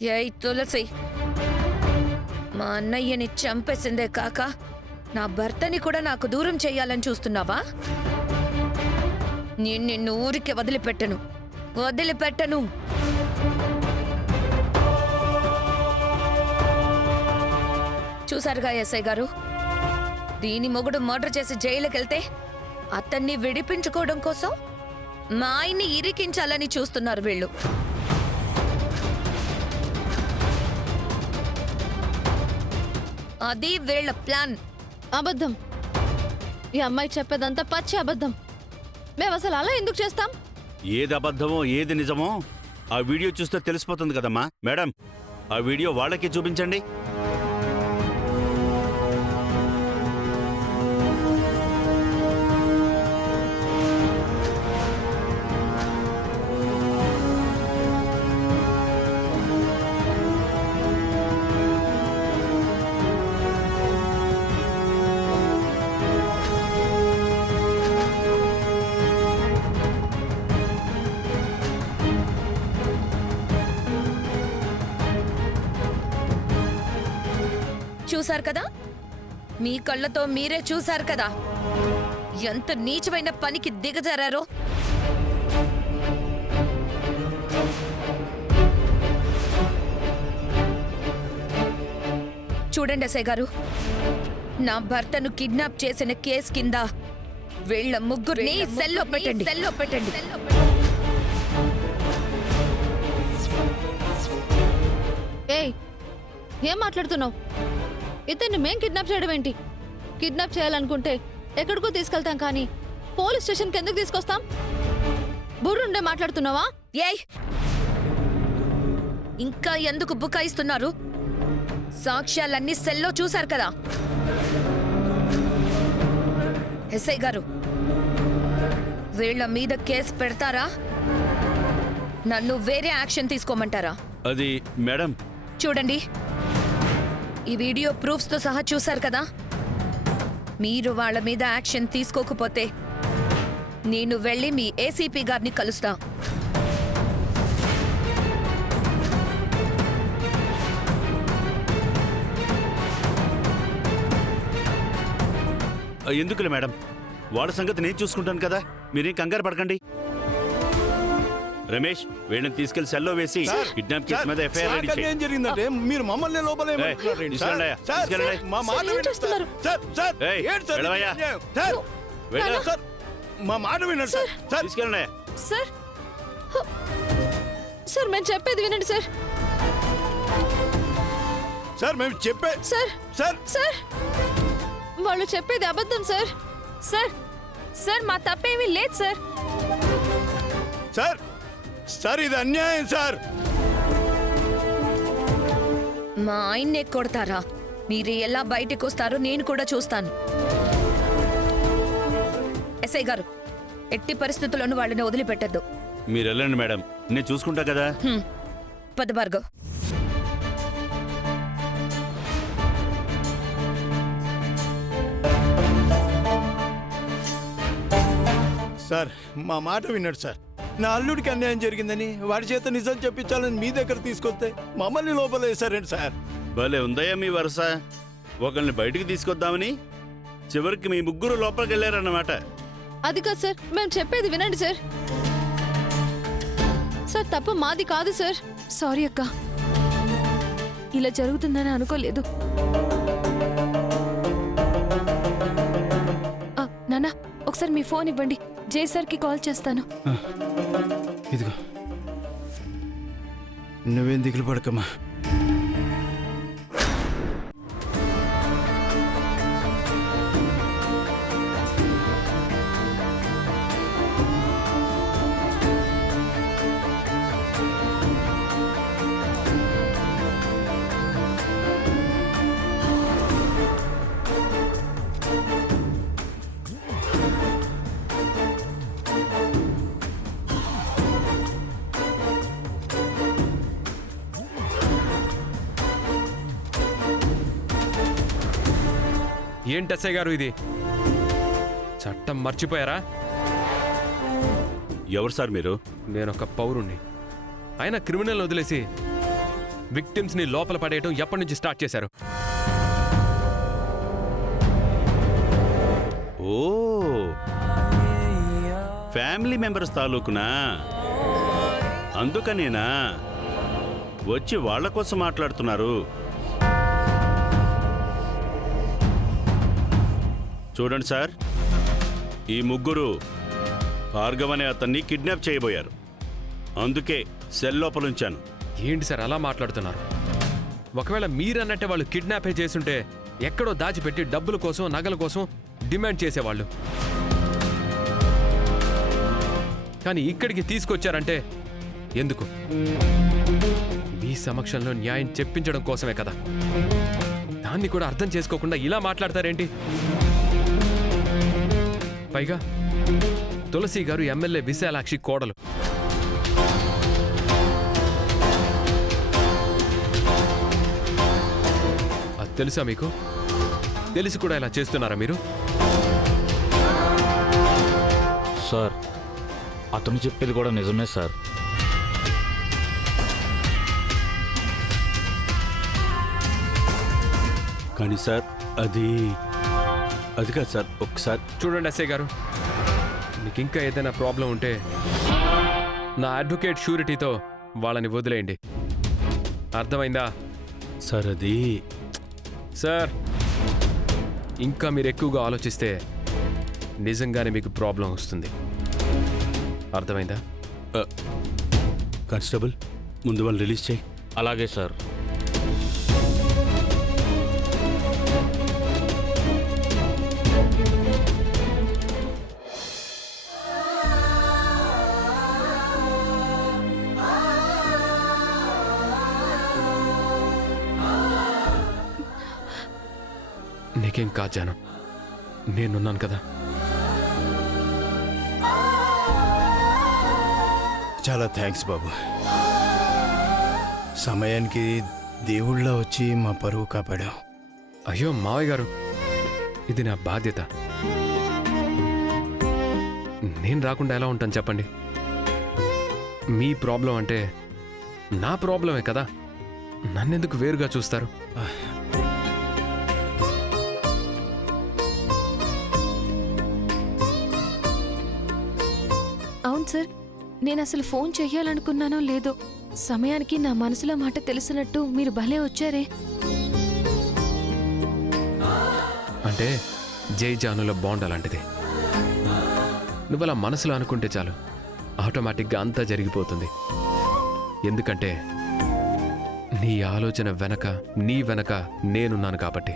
ఏయ్ తులసి, మా అన్నయ్యని చంపేసిందే కాక నా భర్తని కూడా నాకు దూరం చెయ్యాలని చూస్తున్నావా? నేను నిన్ను ఊరికి వదిలిపెట్టను. చూసారుగా ఎస్ఐ గారు, దీని మొగుడు మర్డర్ చేసి జైలుకెళ్తే అతన్ని విడిపించుకోవడం కోసం మా ఆయన్ని ఇరికించాలని చూస్తున్నారు వీళ్ళు. అది వీళ్ళ ప్లాన్. అబద్ధం. ఈ అమ్మాయి చెప్పేదంతా పచ్చి అబద్ధం. మేము అసలు అలా ఎందుకు చేస్తాం? ఏది అబద్ధమో ఏది నిజమో ఆ వీడియో చూస్తే తెలిసిపోతుంది కదమ్మా. మేడం, ఆ వీడియో వాళ్ళకి చూపించండి. చూశారు కదా, మీ కళ్ళతో మీరే చూశారు కదా ఎంత నీచమైన పనికి దిగజారో. చూడండి ఎస్ఐ గారు, నా భర్తను కిడ్నాప్ చేసిన కేసు కింద వీళ్ళ ముగ్గురిని సెల్లో పెట్టండి. ఏయ్, ఏం మాట్లాడుతున్నావు? ఇతన్ని మేం కిడ్నాప్ చేయడం ఏంటి? కిడ్నాప్ చేయాలనుకుంటే ఎక్కడికో తీసుకెళ్తాం, కానీ పోలీస్ స్టేషన్కి ఎందుకు తీసుకొస్తాం? బుర్రుండే మాట్లాడుతున్నావా? ఏయ్, ఇంకా ఎందుకు బుకాయిస్తున్నారు? సాక్ష్యాలన్నీ సెల్లో చూశారు కదా. ఎస్ఐ గారు, వీళ్ళ మీద కేసు పెడతారా, నన్ను వేరే యాక్షన్ తీసుకోమంటారా? అది మేడం, చూడండి, ఈ వీడియో ప్రూఫ్స్ తో సహా చూశారు కదా. మీరు వాళ్ళ మీద యాక్షన్ తీసుకోకపోతే నేను వెళ్ళి మీ ఏసీపీ గారిని కలుస్తా. ఎందుకులే మేడం, వాళ్ళ సంగతి నేను చూసుకుంటాను కదా, మీరేం కంగారు పడకండి. రమేష్, వీళ్ళని తీసుకెళ్లి సెల్లో వేసి కిడ్నాప్ కేసు మీద ఎఫ్ఐఆర్ రెడీ చేయండి. ఏం జరిగిందంటే మీరు మమ్మల్ని మా మాట వినండి సార్. తీసుకెళ్ళండి. సార్ సార్ మేము చెప్పేది వినండి సార్. సార్ మేము చెప్పే సార్ సార్ సార్ వాళ్ళు చెప్పేది అబద్ధం సార్. సార్ సార్ మా తప్పేమీ లేదు సార్. సార్ సార్ ఇది అన్యాయం సార్. మా ఆయన్నే కొడతారా? మీరు ఎలా బయటకు వస్తారో నేను కూడా చూస్తాను. ఎస్ఐ గారు, ఎట్టి పరిస్థితుల్లోనూ వాళ్ళని వదిలిపెట్టద్దు. మీరు వెళ్ళండి మేడం, నేను చూసుకుంటా కదా. పద భార్గవ్. సార్ మా మాట విన్నాడు సార్. నా అల్లుడికి అన్యాయం జరిగిందని వాడి చేత నిజం చెప్పించాలని మీ దగ్గర తీసుకొస్తే మమ్మల్ని లోపల వేశారండి సార్. భలే ఉందయ్యా మీ వరుస. ఒకరిని బయటికి తీసుకొద్దామని చివరికి మీ ముగ్గురు లోపలికి వెళ్ళారన్నమాట. అది కాదు సార్, మేము చెప్పేది వినండి సార్. సార్ తప్పు మాది కాదు సార్. సారీ అక్క, ఇలా జరుగుతుందని అనుకోలేదు. నాన్న, ఒకసారి మీ ఫోన్ ఇవ్వండి, జై సార్కి కాల్ చేస్తాను. ఇదిగో, నువ్వేం దిగులు పడకమ్మా. ఏంటి ఎస్ఐ గారు ఇది? చట్టం మర్చిపోయారా? ఎవరు సార్ మీరు? నేనొక పౌరుణ్ణి. ఆయన క్రిమినల్ వదిలేసి విక్టిమ్స్ ని లోపల పడేయటం ఎప్పటి నుంచి స్టార్ట్ చేశారు? ఓ ఫ్యామిలీ మెంబర్స్ తాలూకునా, అందుకనేనా వచ్చి వాళ్ళ కోసం మాట్లాడుతున్నారు? చూడండి సార్, ఈ ముగ్గురు భార్గవ్ అనే అతన్ని కిడ్నాప్ చేయబోయారు. అందుకే సెల్ లోపలుంచాను. ఏంటి సార్ అలా మాట్లాడుతున్నారు? ఒకవేళ మీరన్నట్టే వాళ్ళు కిడ్నాపే చేసుంటే ఎక్కడో దాచిపెట్టి డబ్బుల కోసం నగల కోసం డిమాండ్ చేసేవాళ్ళు. కానీ ఇక్కడికి తీసుకొచ్చారంటే ఎందుకు? మీ సమక్షంలో న్యాయం చెప్పించడం కోసమే కదా. దాన్ని కూడా అర్థం చేసుకోకుండా ఇలా మాట్లాడతారేంటి? పైగా తులసి గారు ఎమ్మెల్యే విశాలాక్షి కోడలు. అది తెలుసా మీకు? తెలిసి కూడా ఇలా చేస్తున్నారా మీరు? సార్, అతను చెప్పేది కూడా నిజమే సార్. కానీ సార్ అది కాదు సార్. ఒకసారి చూడండి ఎస్ఐ గారు, మీకు ఇంకా ఏదైనా ప్రాబ్లం ఉంటే నా అడ్వకేట్ షూరిటీతో వాళ్ళని వదిలేయండి. అర్థమైందా? సార్ అది సార్, ఇంకా మీరు ఎక్కువగా ఆలోచిస్తే నిజంగానే మీకు ప్రాబ్లం వస్తుంది. అర్థమైందా? కానిస్టేబుల్, ముందు వాళ్ళు రిలీజ్ చేయి. అలాగే సార్. నీకేం కాజాను, నేనున్నాను కదా. చాలా థ్యాంక్స్ బాబు. సమయానికి దేవుళ్ళ వచ్చి మా పరువు కాపాడావు. అయ్యో మావయ్య గారు, ఇది నా బాధ్యత. నేను రాకుండా ఎలా ఉంటాను చెప్పండి? మీ ప్రాబ్లం అంటే నా ప్రాబ్లమే కదా. నన్నెందుకు వేరుగా చూస్తారు? అవును సార్, నేను అసలు ఫోన్ చెయ్యాలనుకున్నానో లేదో సమయానికి నా మనసులో మాట తెలిసినట్టు మీరు భలే వచ్చారే. అంటే జై జానుల బాండ్ అలాంటిది. నువ్వు అలా మనసులో అనుకుంటే చాలు, ఆటోమేటిక్గా అంతా జరిగిపోతుంది. ఎందుకంటే నీ ఆలోచన వెనక, నీ వెనక నేనున్నాను కాబట్టి.